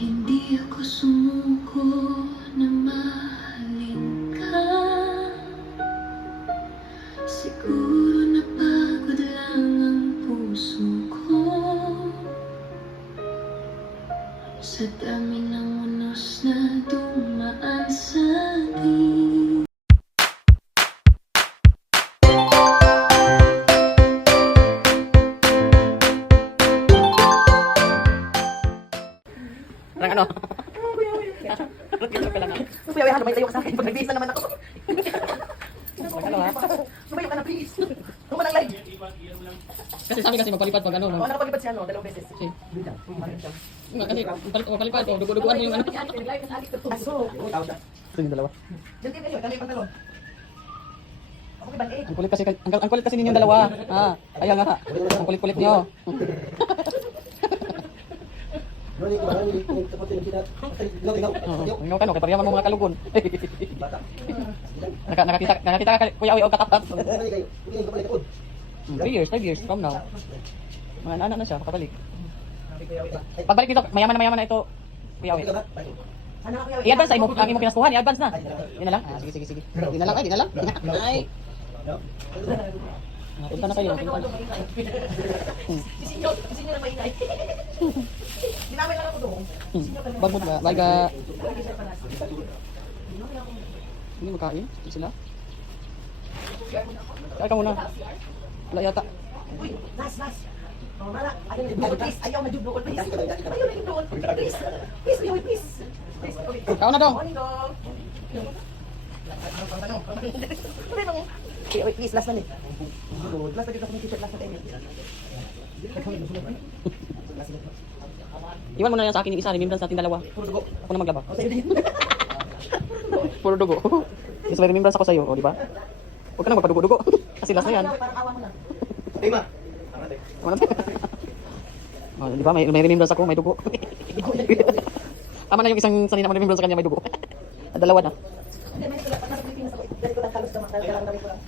Hindi ako sumuko na mahalin ka. Siguro napagod lang ang puso ko sa dami ng unos na dumaan sa akin. Parang ano? Ganito ka lang ako. Kuya, wala may tayo ka sa akin. Pag nag-base na naman ako. Ano ha? Sumayo ka na, please. Huwag lang live. Kasi sabi kasi magpalipad pag ano. Oo, nakapalipad siya, no? Dalawang beses. Kasi, Kasi, kasi magpalipad o dugo-duguan mo yung ano. aso. Ito yung dalawa. Diyan kayo, kami yung pantalon. Ako kay Band-Aid. Ang kulit kasi ninyong dalawa. Ah, kaya nga. Ang kulit-kulit niyo. Oo, ingaw ka no, kay pariyaman mo mga kalugon. Nakakita ka kuya o katapat. 3 years from now. Mga anak na siya, makabalik. Pagbalik nito, mayaman na ito. Kuya Owe. I-advance sa imo pinaskuhan, i-advance na. Yun na lang. Ah, sige. Di na lang. Ay. Punta na kayo. Isin nyo na maingay. Ginamit lang ako doon. Bagmod ba? Baga. Hindi makain? Hindi sila? Kaya ka muna. Wala yata. Uy, nas. Oh, mala. Please. Ayaw na jubloon, please. Please. Kao na dong. Morning, dong. Okay, wait, please, last na eh. Last na dito ako ng t-shirt, last na tayo. Iwan mo na yan sa akin yung isa, remembrance natin dalawa. Puro dugo. Ako na maglaba. O, sa'yo din. Puro dugo. Yes, may remembrance ako sa'yo, o di ba? Huwag ka na magpadugo-dugo. Kasi last na yan. Parang awa mo na. Lima. Oh, di ba? May remembrance ako, may dugo. Tama na yung isang sanina mo remembrance sa kanya, may dugo. Dalawa na. Hindi, may sulat. Pag nasa Pilipinas ako, dali ko lang kalos naman. Kailangan gawin ko lang.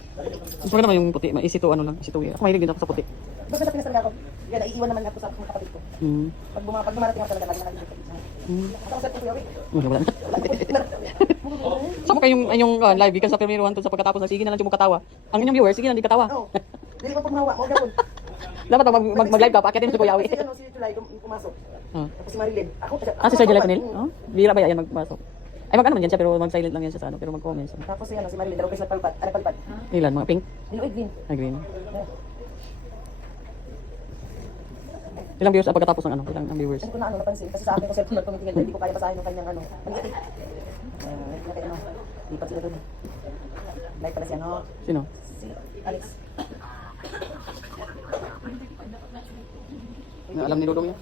Gusto ko naman yung puti, maisito ano lang, isito. Ako mahilig din ako sa puti. Basta sa Pinas talaga ako. Yan, naiiwan naman ako sa mga kapatid ko. Pag dumarating ako talaga, lagi nakikita ko. At ako sa kuya, wait. Wala na. Sama kayong live, because sa Primero Hantod sa pagkatapos na sige na lang yung katawa. Ang inyong viewers, sige na hindi katawa. Oo. Dili pa pagmawa, huwag gawin. Dapat mag-live ka, paakitin mo si Kuya Awi. Si July, pumasok. Tapos si Marilyn. Ako, Si Sir July Panil? Oh, bira ba yan magpasok? Ay mag-ano man yan siya, pero mag-silent lang yan siya sa ano, pero mag-comments. Tapos si Marilyn, dalawang beses na palpad. Ano palpad? Ilan, mga pink? Niloy green. Ay, green. Ilang viewers pagkatapos ng ano? Ilang ang viewers? Hindi ko na napansin. Kasi sa akin ko cellphone na tumitingin. Hindi ko kaya basahin ng kanyang ano. Panitik. Lipat sila dun. Live pala siya, no? Sino? Si Alex. Na alam ni Dodong yan?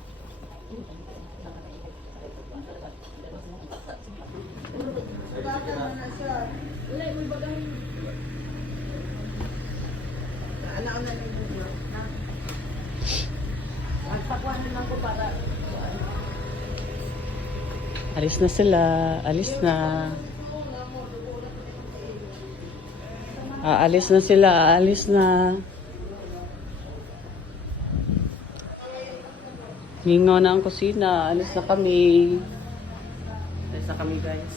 Alis na sila, alis na. Aalis na sila, aalis na. Hingaw na ang kusina, alis na kami. Alis na kami guys.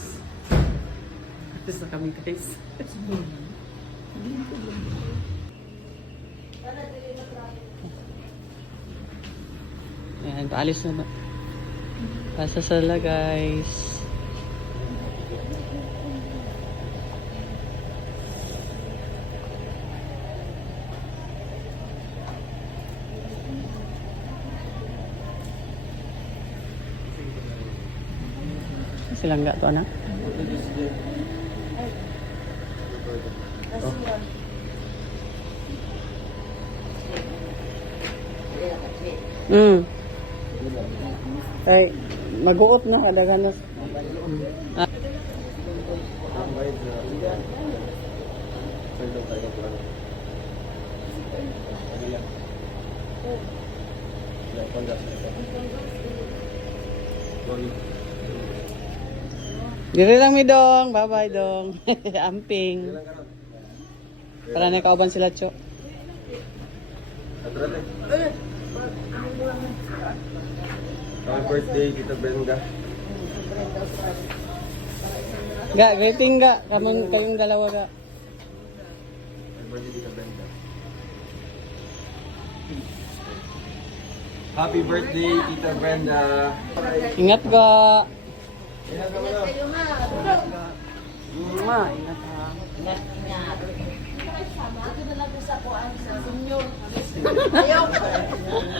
Alis na kami guys. Ayan, paalis na. Pasa sila guys. Silang gak to anak? Ay, mag-uot na kadagan na. Diri lang mi dong, bye-bye dong. Amping. Para nakauban sila, Cho. Happy birthday, Tita Brenda. Ga, rating ga. Kayong dalawa ga. Happy birthday, Tita Brenda. Happy birthday, Tita Brenda. Ingat ga. Ingat ka muna. Ingat ha.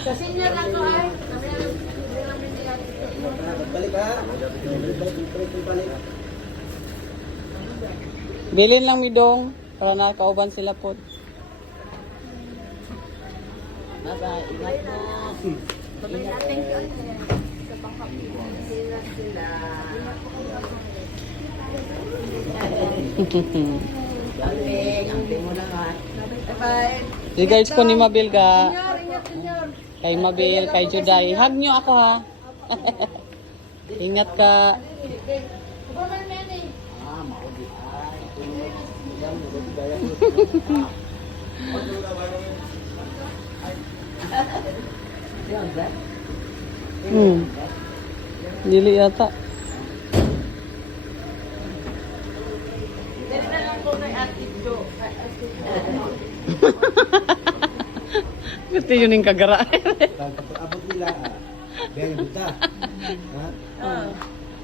Sa senior na to ay. Balik ha. Balik. Bilin lang mi dong. Para nakauban sila po. Bye-bye. Ingat mo. Amping mo lang ha. Bye-bye. Di guys ko ni Mabil ga. Ingat, senior. Kay Mabil, kay Juday. Hug nyo ako ha. Ingat ka. Dili yata. Gusto yun yung kagara. Abot nila, biyahe buta. Ha?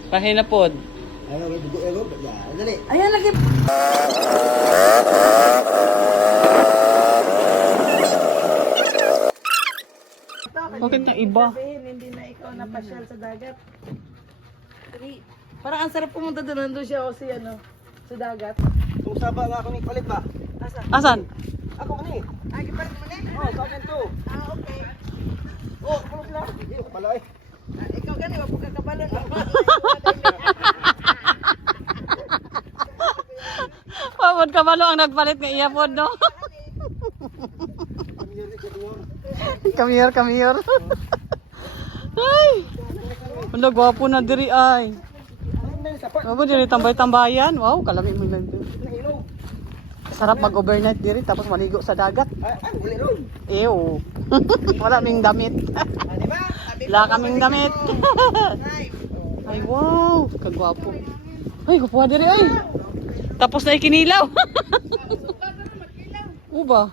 Pahinapod. Ayaw, dugo, dali. Ayan lagi. Bakit na iba? Hindi na ikaw napasyal sa dagat. Parang ang sarap pumunta doon. Nandun siya o si ano, sa dagat. Kung saba nga ako ni palit ba? Asan? Ako ka ni. Ay, gipalit mo na eh. Oh, sa akin to. Okay. Oh, ano sila? Hindi ko pala eh. Ikaw gani, wag mo kakabalon. Pamod ka malo ang nagpalit nga iyapod, no? Come here. Ay! Wala, gwapo na diri ay. Ano diri tambay-tambayan? Wow, kalami mo lang diri. Sarap mag-overnight diri tapos maligo sa dagat. Ay, dili ron. Ew. Wala kaming damit. Wala kaming damit. Ay, wow. Kagwapo. Ay, gwapo diri ay. Tapos na ikinilaw. Uba.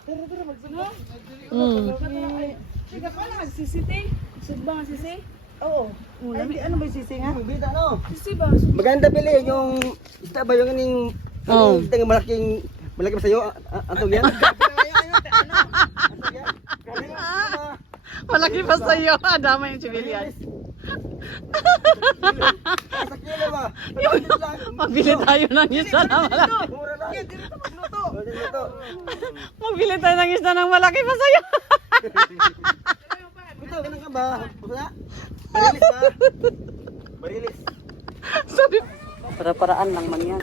Sige pa lang, sisiti. Sudba nga sisi? Oo. Ay, ano ba yung sisi nga? Bida no. Sisi ba? Maganda pili yung isda ba yung aning Oh. yung malaking ba sa'yo? Antog yan? Malaki pa sa'yo. Dama yung civilian. Sa kilo ba? Magbili tayo ng isda na malaki. Mura lang. Magluto. Dito. Magbili tayo ng isda ng malaki pa sa'yo. Ito, ganun ka ba? Wala? Barilis ba? Barilis. Sabi, para-paraan lang man yan.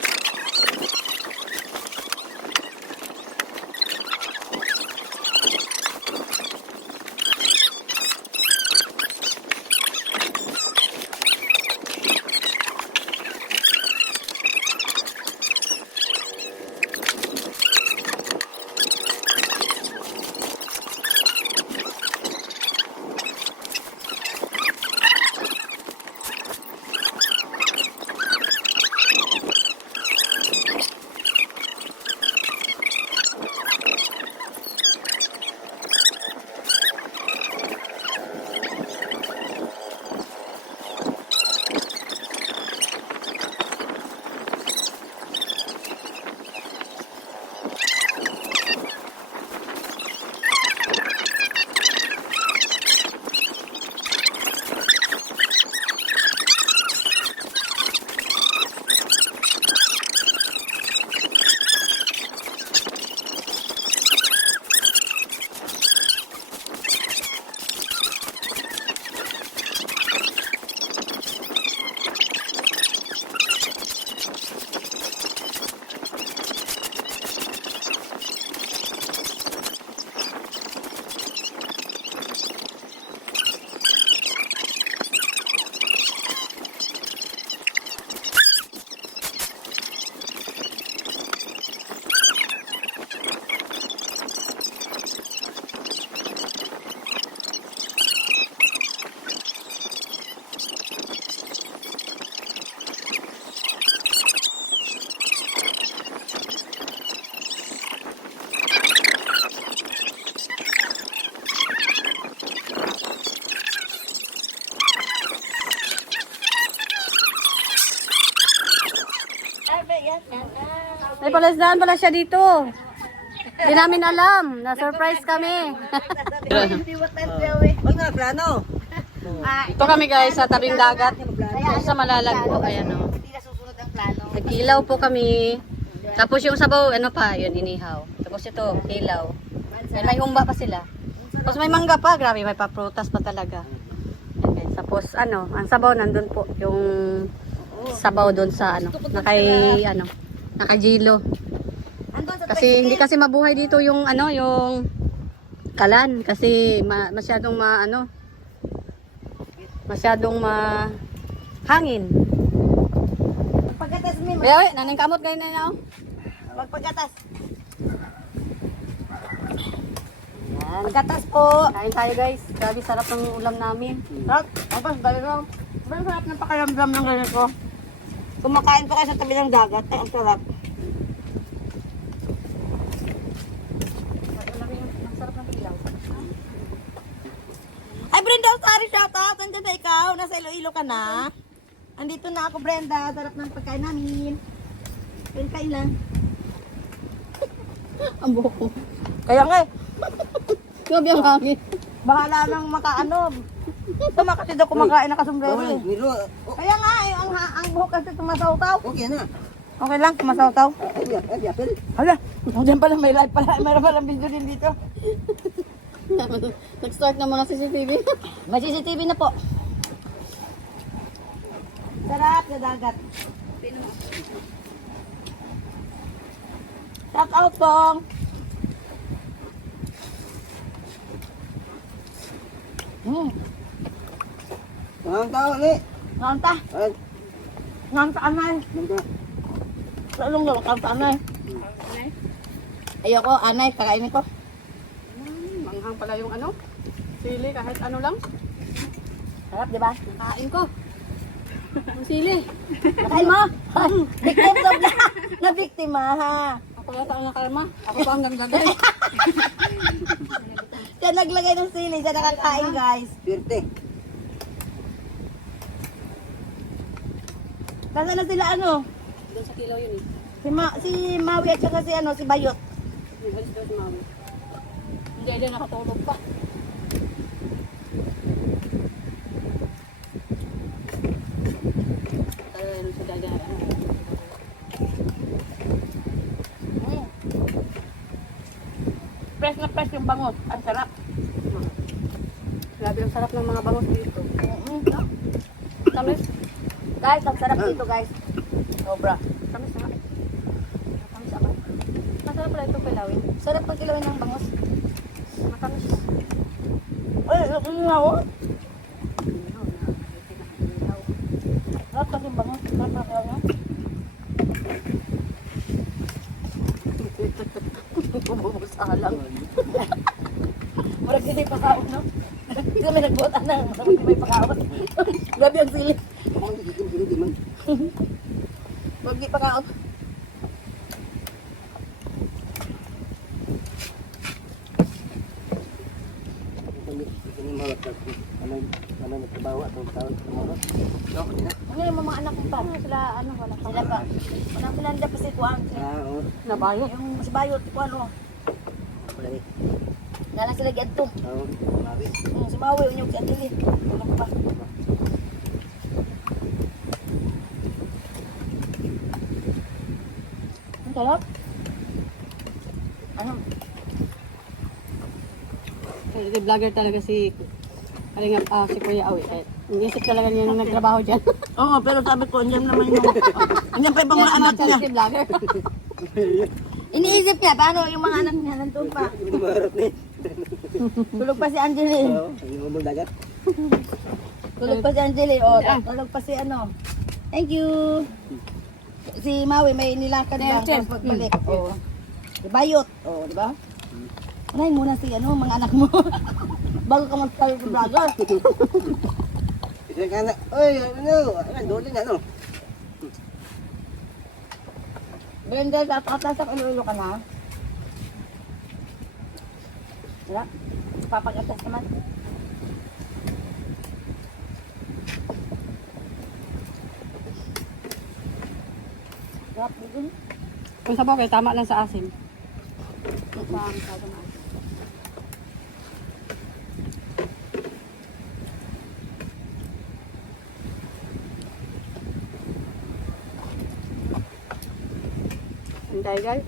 palasdaan pala siya dito. Hindi namin alam. Na-surprise kami. Huwag na, plano. Ito kami guys sa tabing dagat. Sa Malalag po. Ayan o. Nagkilaw po kami. Tapos yung sabaw, ano pa, yun, inihaw. Tapos ito, kilaw. Yan, may humba pa sila. Tapos may mangga pa, grabe, may paprutas pa talaga. Okay, tapos ano, ang sabaw nandun po. Yung sabaw doon sa ano, nakajilo. Kasi hindi kasi mabuhay dito yung ano, yung kalan. Kasi masyadong hangin. Pagkatas mo, Kaya, nanang kamot kayo na yun. magpagkatas. Pagkatas po. Kain tayo guys. Grabe sarap ng ulam namin. Sarap. Tapos, gano'n. Sarap ng pakiramdam ng ganito. Kumakain pa kayo sa tabi ng dagat. Ay, ang sarap. Ay, Brenda, sorry, shoutout. Nandiyan na ikaw. Nasa Iloilo ka na. Andito na ako, Brenda. Sarap ng pagkain namin. Kain lang. Ang buhok ko. Kaya nga, Grabe ang hangin. bahala nang makaano. Tama kasi daw kumakain na kasombrero eh. Kaya nga, ang buhok kasi tumasaw-taw. Okay na. Okay lang, tumasaw-taw. Ay, apel. Hala, diyan pala may live pala. Mayroon palang video din dito. Nag-start na mga CCTV. May CCTV na po. Sarap na dagat. Shout out pong. Ang tao ulit. Nganta. Ay, Nganta anay. nandito. Lalong lang, nganta anay. Ayoko, anay, kakainin ko. Manghang pala yung ano. Sili kahit ano lang. Sarap, di ba? Kain ko. Ang sili. Nakain mo? Victim of na biktima ha. Ako yata ang nakalma. Ako pa hanggang gagay. Siya naglagay ng sili, siya nakakain guys. Swerte. Nasaan na sila ano? Doon sa kilaw yun eh. Si Maui at saka si Bayot. Alis daw si mami. Hindi nakatulog pa. Ano sa dada. Fresh na fresh yung bangus. Ang sarap. Grabe ang sarap ng mga bangus dito. Tamis. Guys, ang sarap dito guys. Sobra. Tamis na. Tamis ako. Masarap pala ito kilawin. Sarap pag kilawin ng bangus. Matamis siya. Ay, sarap nga oh. Sarap kasi yung bangus. Sarap na kaya. Bumubusa lang. Marag hindi pakaon, no? Hindi kami nagbuot na. Marag hindi may pakaon. Grabe ang sili. Hindi man. Marag hindi pakaon. Ini mawat ako. Ano nagtrabaho atong tao sa mga. No, na. Ano yung mga anak mo pa? Sila ano wala pa. Sila pa. Walang sila nila pa si Kuan. Oo. Nabayot. Yung si Bayot, Kuan oh. Wala ni. Nalang sila giadto. Oo. Mabi. Si Maui, unyog si Adili. Ano pa? Ang sarap. Ano? Kasi vlogger talaga si si Kuya Awi. Inisip talaga niya nung nagtrabaho dyan. Oo, pero sabi ko, andyan naman yung andyan pa yung mga anak niya. Si vlogger. Iniisip niya, paano yung mga anak niya nandun pa? Hindi maharap ni. Tulog pa si Angeli. Oo, yung umong dagat. Tulog pa si Angeli. O, tulog pa si ano. Thank you. Si Maui, may nilakad lang Chen. tapos pagbalik. O. Si Bayot. O, di ba? Unahin muna si ano, mga anak mo. Bago ka mag-start sa vlogger. Isa ka na. Oy, ano? Ano, dole na no. Brenda, dapat sa Iloilo ka na. Wala. Papag-atas naman. Sarap din. Kung sabaw kayo, tama lang sa asim. Sa masyado na asim. Hintay guys.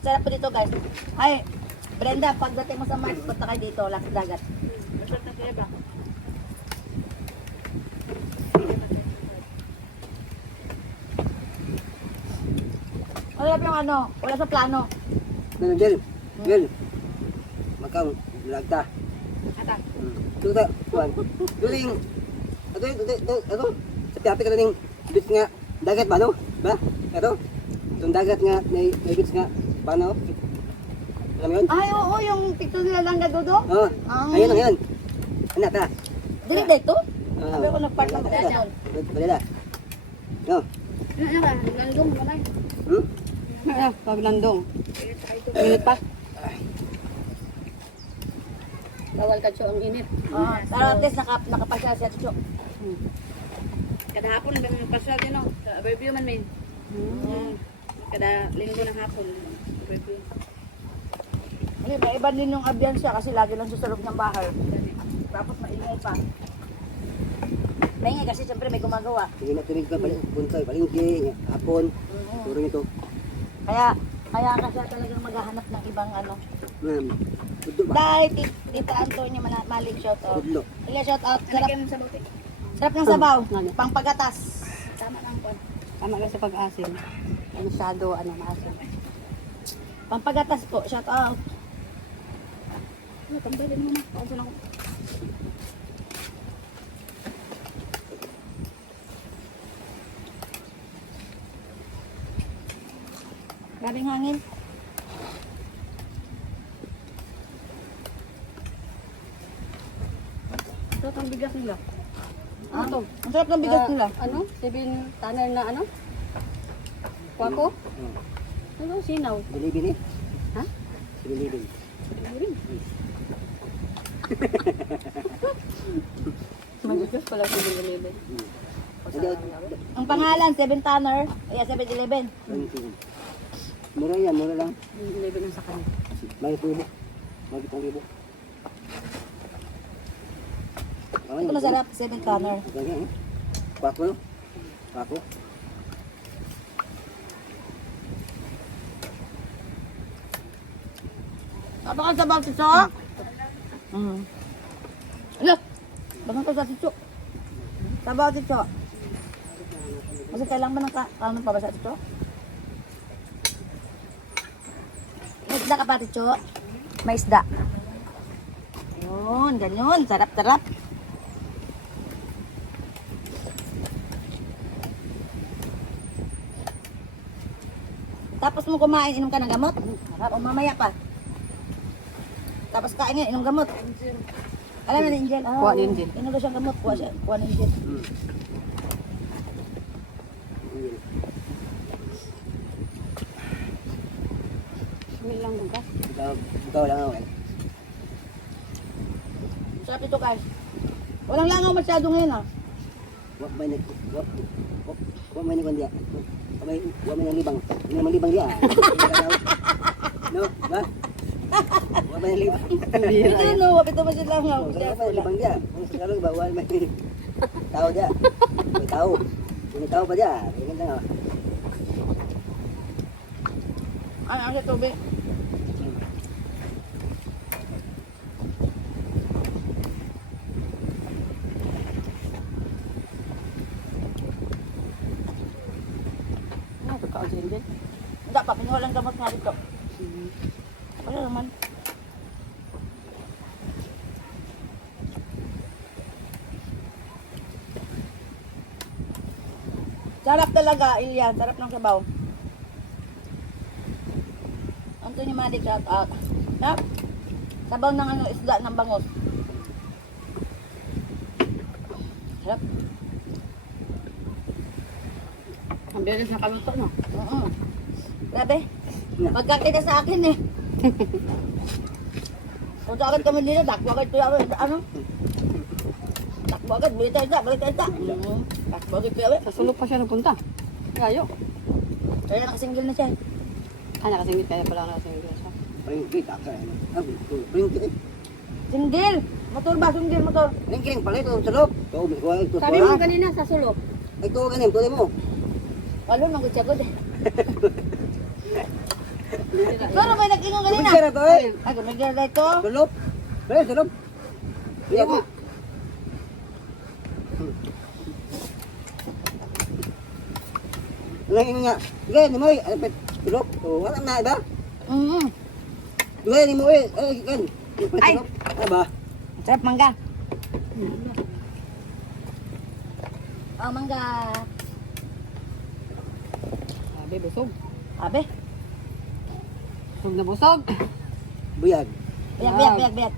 Sarap po dito guys. Ay, Brenda, pagdating mo sa Mars, punta kayo dito, lang sa dagat. Masarap na kaya ba? Masarap yung ano, wala sa plano. Ano, Jel? Jel. Makang, lagta. Ata. Ito ta, kuan. Ito yung, ito. Sa piapit ka ning bits nga, dagat ba, no? Ba? Ito? Itong dagat nga, may bits nga, paano? Alam mo yun? Ay, oo, yung picture nila lang gadudo. Oo. Ah. Ayun, ayun. Ano, ta? Dili dito? Ah. Sabi ko nag-part ng Balila. doon. Balila. No? Ano ba? Landong ba na? Hmm? Paglandong. Init pa. Bawal ka ang init. Ah, pero at least nakapasya siya Chucho. Kada hapon hanggang pasal din no. Sa overview man min. Kada linggo ng hapon. Overview. Ay, may iba din yung ambiyansya kasi lagi lang sa loob ng bahay. Tapos maingay pa. Maingay kasi siyempre may gumagawa. Sige na tuloy ka punta, palingki, hapon. Puro ito. Kaya ka siya talagang maghahanap ng ibang ano. Tudlo ba? Dahil Tita Antonio Malik shout out. Tudlo. Ila shout out. Sarap, Lagyan mo sa buti. sarap ng sabaw. Ano? Pangpagatas. Tama lang po. Tama lang sa pag-asin. Masyado maasim. Pampagatas po. Shout out. Ano, tambayin mo na. Pauso lang. Grabing hangin. Ito ang bigas nila. Ah, Ano to? ang sarap ng bigas nila. Ano? 7 tanner na ano? Kwako? Ano? Sinaw. Bilibin eh. Ha? Bilibin. Magigas pala sa Bilibin. Ang pangalan, 7 Tanner. Kaya 7-Eleven. Mura yan, mura lang. Bilibin ang sa kanya. May tubo. May 1,000. Ito masarap, 7 Tanner. Ganyan eh. Pako no? Pako. Napaka sabaw si Cho. Ala, bakit ka sa si Cho? Sabaw si Cho. Kasi kailangan ba ng kanon pa ba sa si Cho? May isda ka pa si Cho? May isda. Yun, ganyan. Sarap-sarap. Tapos mo kumain, inom ka ng gamot? O mamaya pa. Tapos kain nga, inom gamot. Alam na ni Angel? Kuha ni Angel. Inom daw siyang gamot, kuha ni Angel. Sumil lang bugas. Ikaw lang ako eh. Sarap ito guys. Walang langaw masyado ngayon ah. Wak may kundi. Wak may libang. Ini naman libang dia. No, ba? Wak may libang. Ito no, wapit naman siya langaw. Kaya pa libang dia. Kung sekali bawal may tao dia. May tao. May tao pa dia. Tingin na. Ano sa tubig? Ano ito ka, Angel? Hindi pa, pinuwalang gamot nga dito. Wala naman. Sarap talaga, Ilian. Sarap ng sabaw. Antonio Malik, shout out. Sarap. Sabaw ng ano, isda ng bangos. Sarap. Ang bilis na kaluto, no? Oo. Grabe. Magkakita sa akin eh. Kung sa akin kami nila, dakwa kayo ano? Bakit? Balik tayo sa, balik tayo sa. Bakit kaya? Sa sulok pa siya napunta. Kayo. Kaya nakasinggil na siya. Nakasingit kaya pala nakasingit siya. Pringkit, aka. Pringkit eh. Singgil! Motor ba? Singgil motor. Pringkit, pala ito sa loob. Ito, Sabi mo kanina sa sulok. ito, ganin, tuloy mo. Walo, magkutsagod eh. Pero may nag-ingon kanina. Pringkit na to eh. Ay, gumigil na ito. Sa loob. Pare, sa loob. Iya mo. Lang nga. Sige, ni mo eh. Alapit. Tulog. O, wala na, iba? Sige, ni mo eh. Ay, kan. Ay. Ano ba? Sarap mangga. Oh, mangga. Sabi, busog. Abe. Busog na busog. Buyag. Biyak.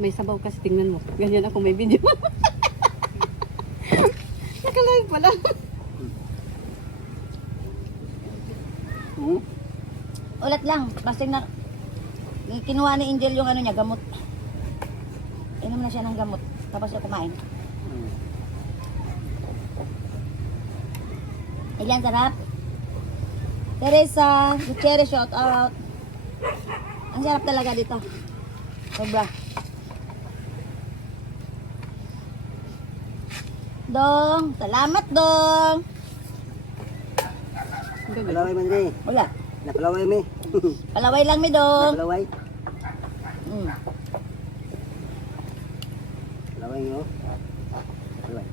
May sabaw kasi tingnan mo. Ganyan ako may video. Nakalive pala. Ulat lang. Basta na kinuha ni Angel yung ano niya, gamot. Inom na siya ng gamot. Tapos siya kumain. Ilan sarap? Teresa, Gutierrez, shout out. Ang sarap talaga dito. Sobra. Dong, salamat dong. Palaway man rin. Wala. Napalaway mi. Palaway lang mi dong. Palaway. Mm. Palaway nyo. Palaway.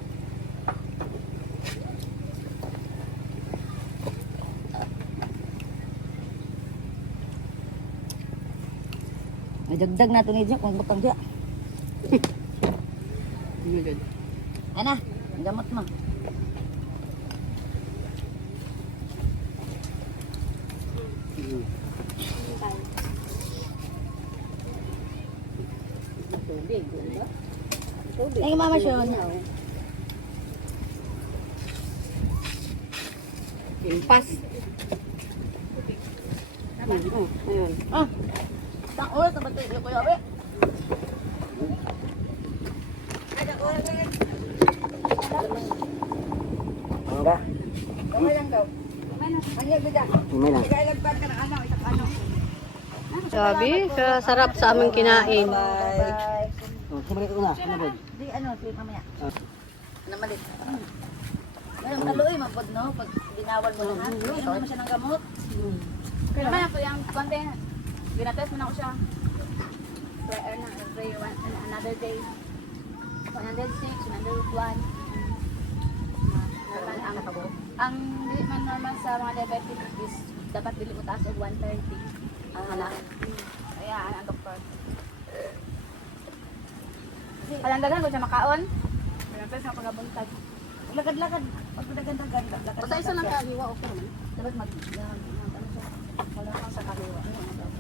May dagdag na ito ni Jack kung butang siya. Oh my God. Ano? Ang gamot mo. Thank you, Mama Sean. Impas. Ayun. Ah! Tang oras na ba't yung kuya, be? Ano ba? Kamay lang daw. Ano yung bida? Umay lang. Ikalagpan ka ng ano, isang ano. Sabi, sarap sa aming kinain. Bye. Oh, sumalik ko na. Ano ba? Di ano, si mamaya. Ano malit? Ngayon, kaluoy, mapod, no? Pag binawal mo lang, ha? Inom naman siya ng gamot. Kaya man ako yung konti, binatest mo na ako siya. Prayer na, every one, another day. 106, 101. Normal ang di man normal sa mga diabetic is dapat dili mo taas og 130. Ang anak. Kaya ang doktor. Kalandagan ko siya makaon. Binatest nga pagabuntag. Lakad-lakad. Pagpadagan-dagan. Lakad. Basta isa lang kaliwa okay naman. Dapat ano siya. Wala kang sa kaliwa.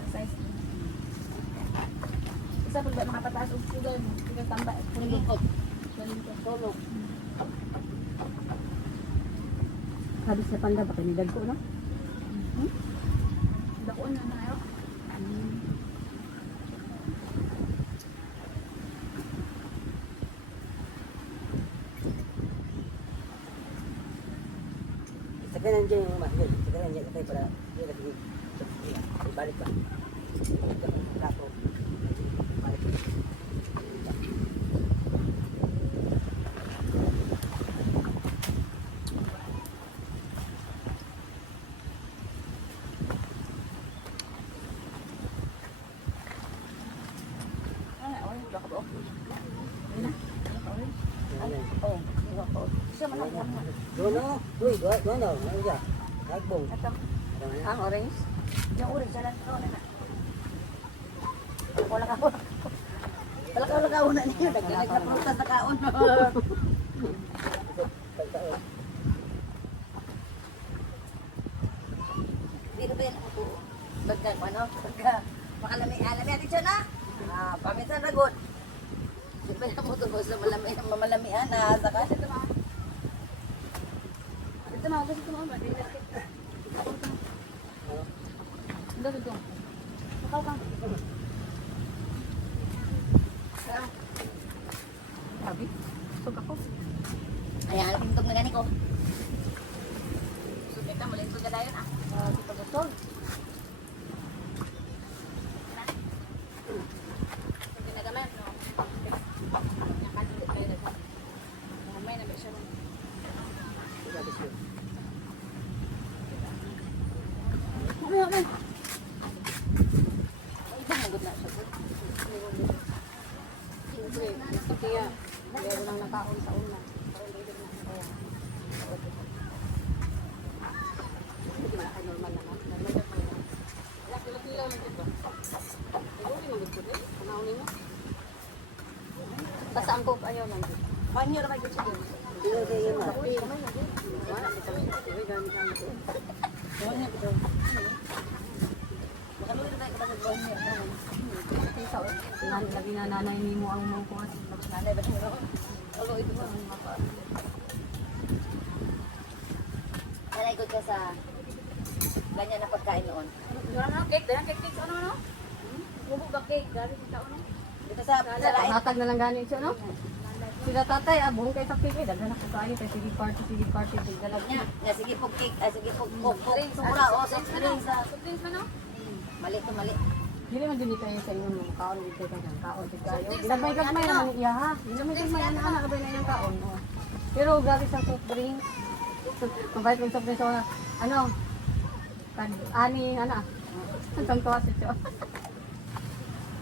Exercise. Isa pag makapataas og sugar, sugar tamba. Nagikot. Solo. Sabi sa panda, baka nidag ko, no? Dako na na ayo. Sakalan dyan yung mas. Sakalan dyan kayo para yun kasi balik ba? Lapo. Balik. Doon na. Uy, doon na. Ano siya? Nagbong. Ang orange. Yung uri, sa lang. Wala ka. Wala ka una niyo. Nagkinig na prutas na kaon. Dito ba yan ako? Pagka, ano? Pagka, makalami atin siya na. Paminsan ragot. Di ba yan mo ito sa mamalamihan na saka siya ito Ito na, gusto mo ba? Ito. Sakaw ka. Sabi, busog ako. Ay, alam tintog na gani ko. Sulit ka, malintog ka dayon ah. Dito busog. Hindi na gaman, no? Nakadulot kayo na. Mamay na ba siya ron? Mamay, mamay. Ibang nagod na siya. Siyempre, gusto kaya. Meron lang nakaon sa una. Parang hindi na kaya. Hindi man ay normal naman. Normal na kaya. Wala kilo-kilo lang dito. Pero hindi man gusto rin. Panahon mo. Sa saan ko ayaw lang dito. Panyo na may gusto yun. Sino kayo yun, ma? Wala, may kami. Uy, gamit lang ito. Panyo ko daw. Makalulog na tayo kapag nag-panyo. Isa, lagi na nanay ni mo ang mga kuwas. Nanay ba siya? Ako ito mo. Nalaigod ka sa ganyan na pagkain noon. Ano, cake? Dahan cake sa ano, no? Bubog ba cake? Gari sa tao, no? Dito sa lain. Hatag na lang ganin siya, no? Sila tatay, buong kay sa kike. Daghan ako kayo. Kay sige party. Dalag Niya, nga sige po cake, sige po sumura o soft drinks sa Soft drinks na, no? mali to mali. Dili man din kayo sa inyo mga kaon dito kayo kaon dito kayo. Ginagmay naman iya ha. Ginagmay ana kabay na yung kaon. Oh. Pero grabe sa soft drinks. Mabait ng soft drinks na ano? Ani ana. Ang tuwa si Cho.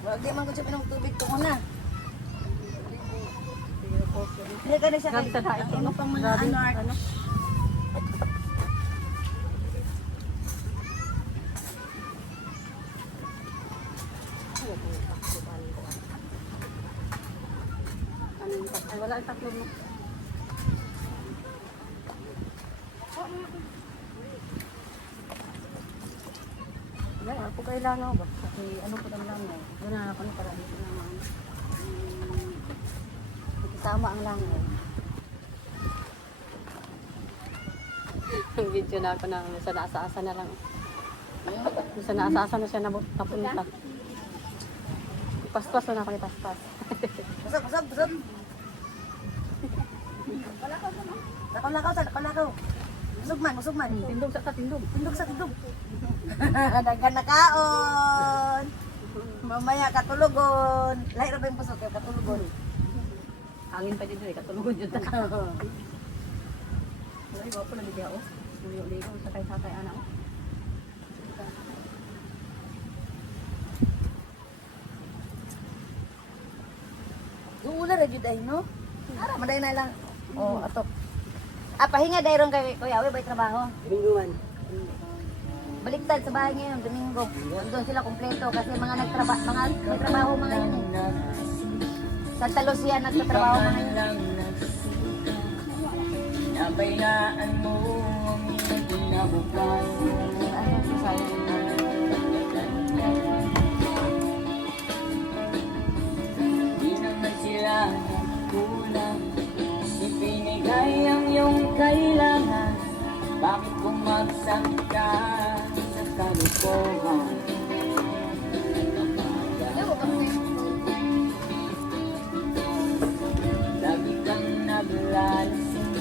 Wag di man ko siya pinong tubig to muna. Hindi ka na siya Grabe sa daig. ano pang mga ano art. Ay wala ang tatlo mo. Wala ako kailangan ba? Kasi ano po lang eh. Doon na ako para dito naman. Kasama ang langay. Ang video na ako ng sa naasa-asa na lang. Sa naasa-asa na siya napunta. Paspas na ako ni paspas. Busog. Lakaw. Busog man. Tindog sa tindog. Tindog sa tindog. Daghan na kaon. Mamaya katulugon. Lahi ra ba yung busog kay katulugon. Hangin pa dito eh, katulungan dyan. Wala, iba po na bigyan ako. Ligo, sakay-sakay anak. Duula ra jud ay no. Ara maday na lang. Oh, ato. Pahinga dayron kay Kuya Awi bay trabaho. Lingguan. Baliktad sa bahay ngayon, Domingo. Doon sila kumpleto kasi mga may trabaho mga yun eh. Santa Lucia nagtatrabaho mga yun. Nabayaan mo ang iyong kinabukas. Ano sa sayo? Di naman sila nagkulang. Ipinigay ang iyong kailangan. Bakit bumagsak ka sa kalukuhan? Lagi kang naglalasing.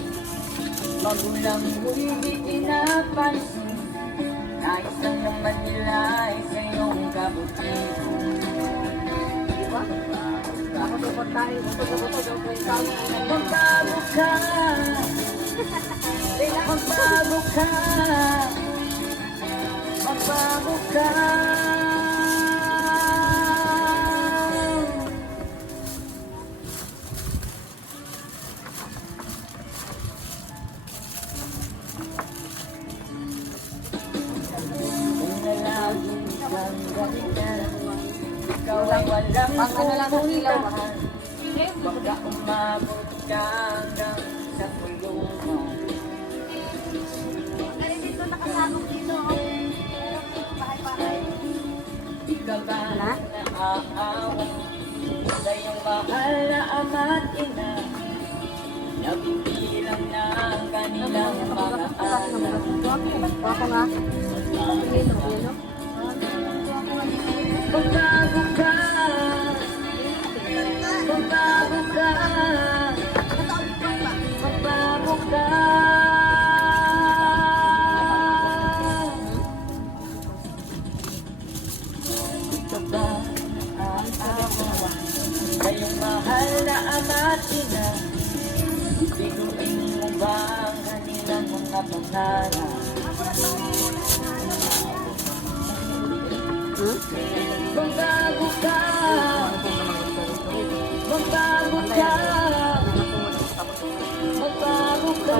Magulang mo hindi pinapansin. Nais lang naman nila ay sa iyong kabutihan. Ako support tayo. Magbago ka. Magbago ka. Magbago ka. Kung nalaging kang ganyan, ikaw ay walang pupuntahan. Baka umabot ka hanggang sa kulungan. Kaya dito nakasabog dito. Bahay-bahay. Di ka ba naaawa sa iyong mahal na ama't ina? Nabibilang na ang kanilang mga anak. Ako nga. Magbago ka. Magbago ka. natin na biguin mo ba ang kanilang mga pangarap? Magbago ka, magbago ka, magbago ka.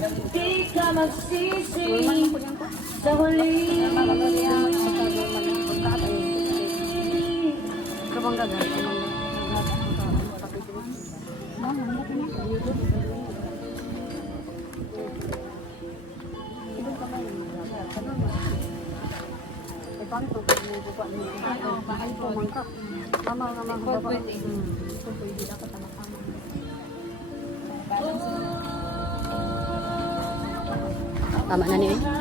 Nang di ka magsisi sa huli. Tama na niya eh.